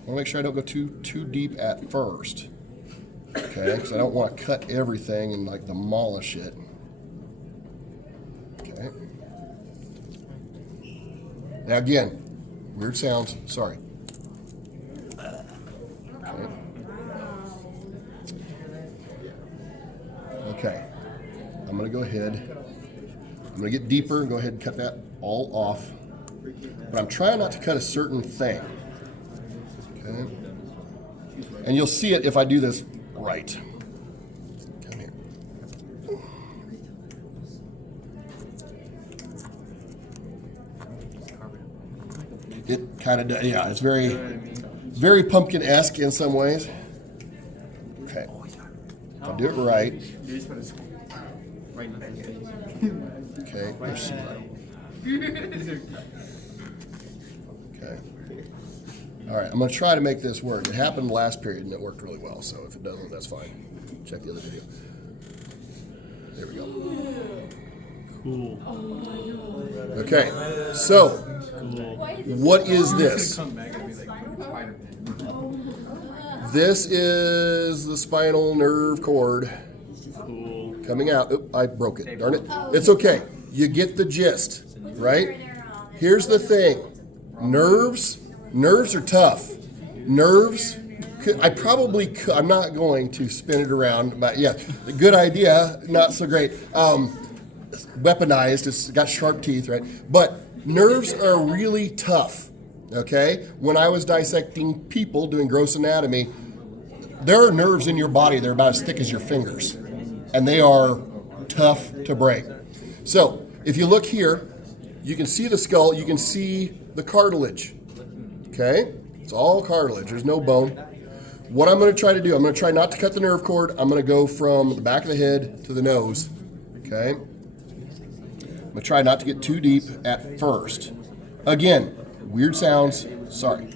to make sure I don't go too deep at first. Okay, because I don't want to cut everything and like demolish it. Okay. Now again, weird sounds, sorry. Okay. Okay. I'm going to go ahead. I'm going to get deeper and go ahead and cut that all off. But I'm trying not to cut a certain thing. Okay. And you'll see it if I do this right. Come here. It kind of does, yeah, it's very pumpkin-esque in some ways. Okay. If I do it right. Okay, there's some. Okay. All right, I'm going to try to make this work. It happened last period and it worked really well, so if it doesn't, that's fine. Check the other video. There we go. Cool. Okay, so Cool. what is this? Come back and be like, Spider-Man. This is the spinal nerve cord Cool. coming out. Oop, I broke it, darn it. It's okay. You get the gist, right? Here's the thing. Nerves are tough. Nerves, I'm not going to spin it around, but yeah, good idea, not so great. Weaponized, it's got sharp teeth, right? But nerves are really tough, okay? When I was dissecting people doing gross anatomy, there are nerves in your body that are about as thick as your fingers, and they are tough to break. So, if you look here, you can see the skull, you can see the cartilage, okay? It's all cartilage, there's no bone. What I'm going to try to do, I'm going to try not to cut the nerve cord. I'm going to go from the back of the head to the nose, okay? I'm going to try not to get too deep at first. Again, weird sounds, sorry.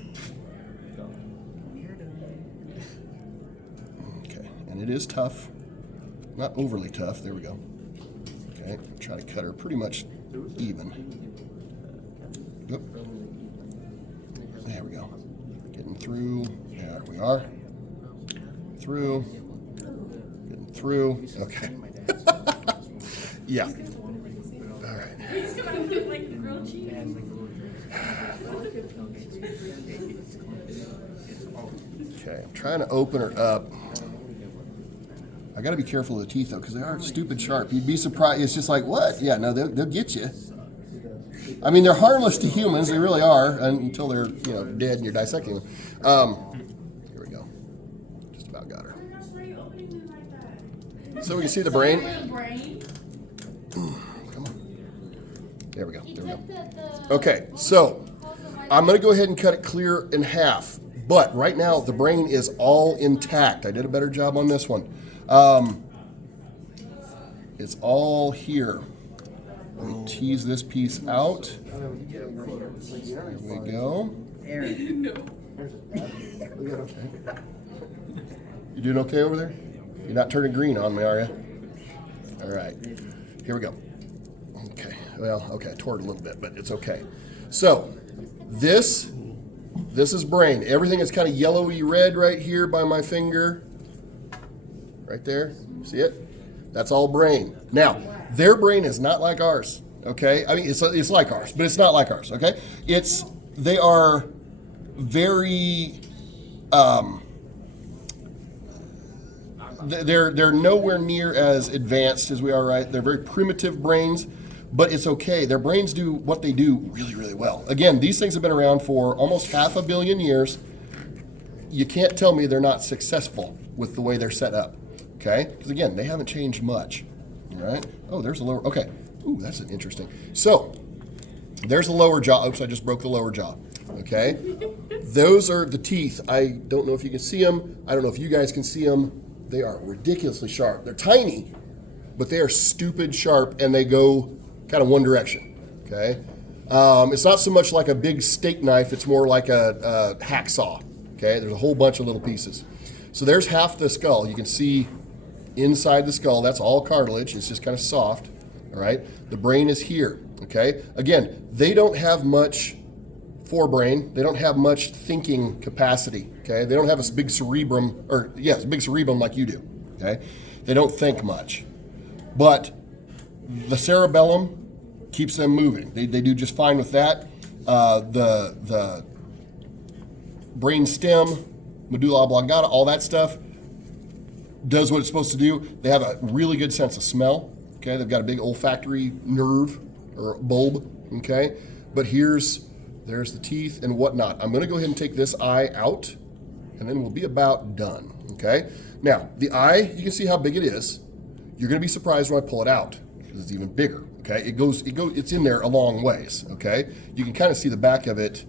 Okay, and it is tough. Not overly tough, there we go. Okay, try to cut her pretty much even. Oop. There we go. Getting through, there we are. Through, getting through, okay. Yeah. All right. He's gonna look like grilled cheese. Okay, I'm trying to open her up. I got to be careful of the teeth though, because they are stupid sharp. You'd be surprised. It's just like, what? Yeah, no, they'll get you. I mean, they're harmless to humans. They really are, until they're dead and you're dissecting them. Here we go. Just about got her. So we can see the brain. Come on. There we go. There we go. Okay, so I'm going to go ahead and cut it clear in half. But right now, the brain is all intact. I did a better job on this one. It's all here. Let me tease this piece out. There we go. Aaron. You doing okay over there? You're not turning green on me, are you? All right. Here we go. Okay. Well, okay, I tore it a little bit, but it's okay. So, this is brain. Everything is kind of yellowy red right here by my finger. Right there. See it? That's all brain. Now, their brain is not like ours. Okay? I mean, it's like ours, but it's not like ours. Okay? They are very they're nowhere near as advanced as we are, right? They're very primitive brains, but it's okay. Their brains do what they do really, really well. Again, these things have been around for almost 500 million years. You can't tell me they're not successful with the way they're set up, okay? Because again, they haven't changed much, all right? Oh, there's a lower, okay. Ooh, that's an interesting. So, there's the lower jaw. Oops, I just broke the lower jaw, okay? Those are the teeth. I don't know if you can see them. I don't know if you guys can see them. They are ridiculously sharp. They're tiny, but they are stupid sharp, and they go kind of one direction, okay? It's not so much like a big steak knife. It's more like a hacksaw, okay? There's a whole bunch of little pieces. So there's half the skull. You can see inside the skull. That's all cartilage. It's just kind of soft, all right? The brain is here, okay? Again, they don't have much forebrain. They don't have much thinking capacity, okay? They don't have a big cerebrum, big cerebrum like you do, okay? They don't think much. But the cerebellum keeps them moving. They do just fine with that. The brain stem, medulla oblongata, all that stuff does what it's supposed to do. They have a really good sense of smell, okay? They've got a big olfactory nerve or bulb, okay? But there's the teeth and whatnot. I'm gonna go ahead and take this eye out, and then we'll be about done, okay? Now, the eye, you can see how big it is. You're gonna be surprised when I pull it out, because it's even bigger, okay? It's in there a long ways, okay? You can kind of see the back of it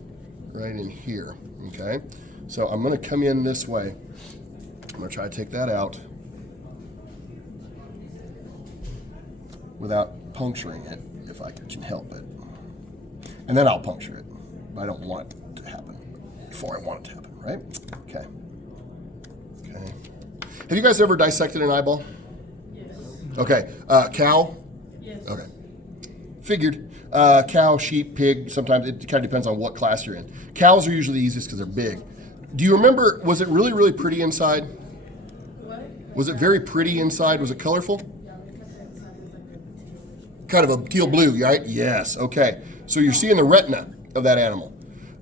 right in here, okay? So I'm gonna come in this way. I'm gonna try to take that out without puncturing it, if I can help it. And then I'll puncture it. I don't want it to happen before I want it to happen, right? Okay. Okay. Have you guys ever dissected an eyeball? Yes. Okay. Cow? Yes. Okay. Figured. Cow, sheep, pig, sometimes it kind of depends on what class you're in. Cows are usually the easiest because they're big. Do you remember, was it really, really pretty inside? What? Was it very pretty inside? Was it colorful? Kind of a teal blue, right? Yes. Okay. So you're seeing the retina of that animal.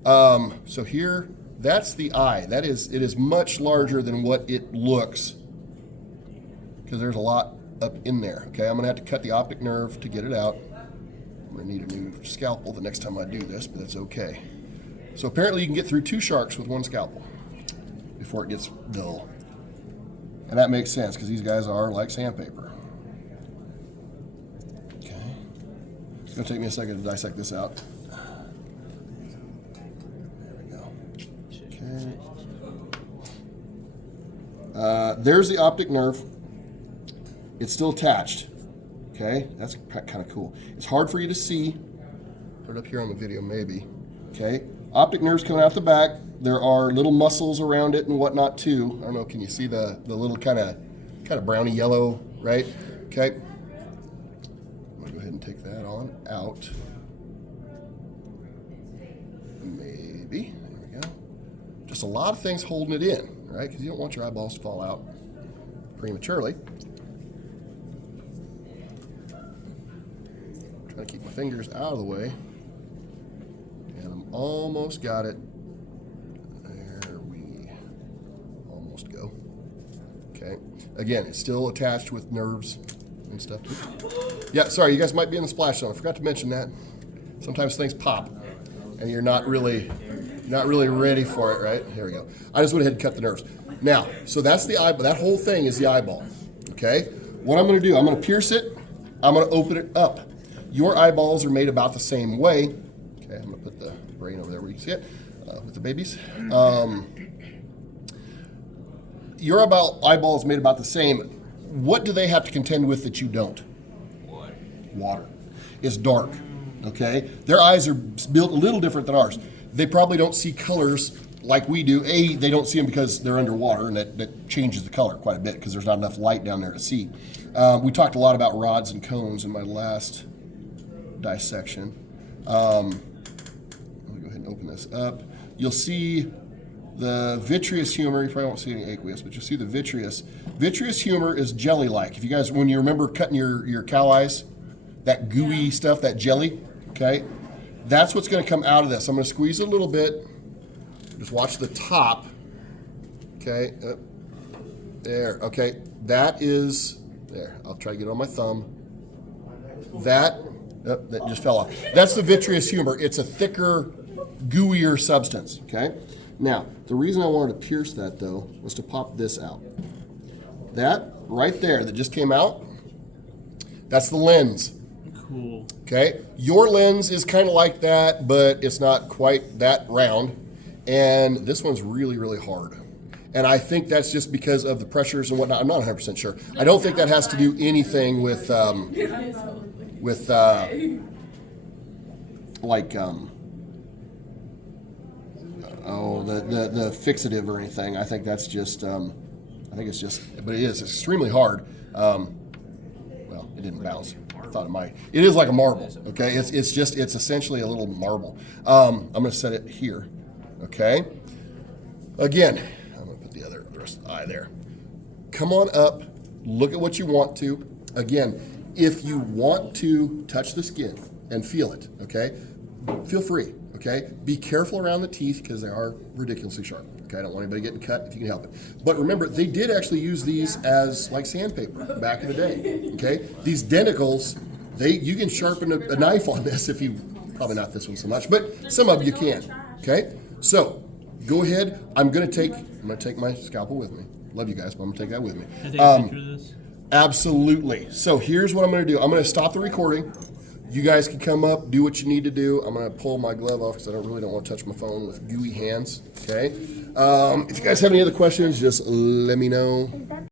So here, that's the eye. It is much larger than what it looks, because there's a lot up in there. Okay, I'm gonna have to cut the optic nerve to get it out. I'm gonna need a new scalpel the next time I do this, but that's okay. So apparently you can get through 2 sharks with 1 scalpel before it gets dull. And that makes sense, because these guys are like sandpaper. Okay. It's gonna take me a second to dissect this out. There's the optic nerve. It's still attached. Okay, that's kind of cool. It's hard for you to see. Put it up here on the video, maybe. Okay, optic nerve's coming out the back. There are little muscles around it and whatnot too. I don't know. Can you see the little kind of browny yellow, right? Okay. I'm gonna go ahead and take that on out. Maybe. There we go. Just a lot of things holding it in, right? Because you don't want your eyeballs to fall out prematurely. Trying to keep my fingers out of the way. And I'm almost got it. There we almost go. Okay. Again, it's still attached with nerves and stuff. Yeah, sorry, you guys might be in the splash zone. I forgot to mention that. Sometimes things pop and you're not really ready for it, right? Here we go. I just went ahead and cut the nerves. Now, so that's the eyeball. That whole thing is the eyeball. Okay? What I'm going to do, I'm going to pierce it. I'm going to open it up. Your eyeballs are made about the same way. Okay, I'm going to put the brain over there where you can see it with the babies. Your eyeball is made about the same. What do they have to contend with that you don't? Water. It's dark. Okay? Their eyes are built a little different than ours. They probably don't see colors like we do. They don't see them because they're underwater, and that changes the color quite a bit because there's not enough light down there to see. We talked a lot about rods and cones in my last dissection. Let me go ahead and open this up. You'll see the vitreous humor. You probably won't see any aqueous, but you'll see the vitreous. Vitreous humor is jelly-like. If you guys, when you remember cutting your cow eyes, that gooey stuff, that jelly, okay? That's what's going to come out of this. I'm going to squeeze it a little bit. Just watch the top. Okay. There. Okay. That is there. I'll try to get it on my thumb. That just fell off. That's the vitreous humor. It's a thicker, gooier substance. Okay. Now, the reason I wanted to pierce that though was to pop this out. That right there that just came out, that's the lens. Cool. Okay, your lens is kind of like that, but it's not quite that round. And this one's really, really hard. And I think that's just because of the pressures and whatnot. I'm not 100% sure. I don't think that has to do anything with the fixative or anything. I think that's just, I think it's just, but it is extremely hard. Well, it didn't bounce. I thought it might. It is like a marble, okay? It's essentially a little marble. I'm going to set it here, okay? Again, I'm going to put the rest of the eye there. Come on up. Look at what you want to. Again, if you want to touch the skin and feel it, okay, feel free, okay? Be careful around the teeth because they are ridiculously sharp, okay? I don't want anybody getting cut if you can help it. But remember, they did actually use these as like sandpaper back in the day, okay? These denticles, you can sharpen a knife on this if you, probably not this one so much, but some of you can, okay? So, go ahead. I'm going to take my scalpel with me. Love you guys, but I'm going to take that with me. Can I take a picture of this? Absolutely. So here's what I'm going to do. I'm going to stop the recording. You guys can come up, do what you need to do. I'm going to pull my glove off because I really don't want to touch my phone with gooey hands. Okay. If you guys have any other questions, just let me know.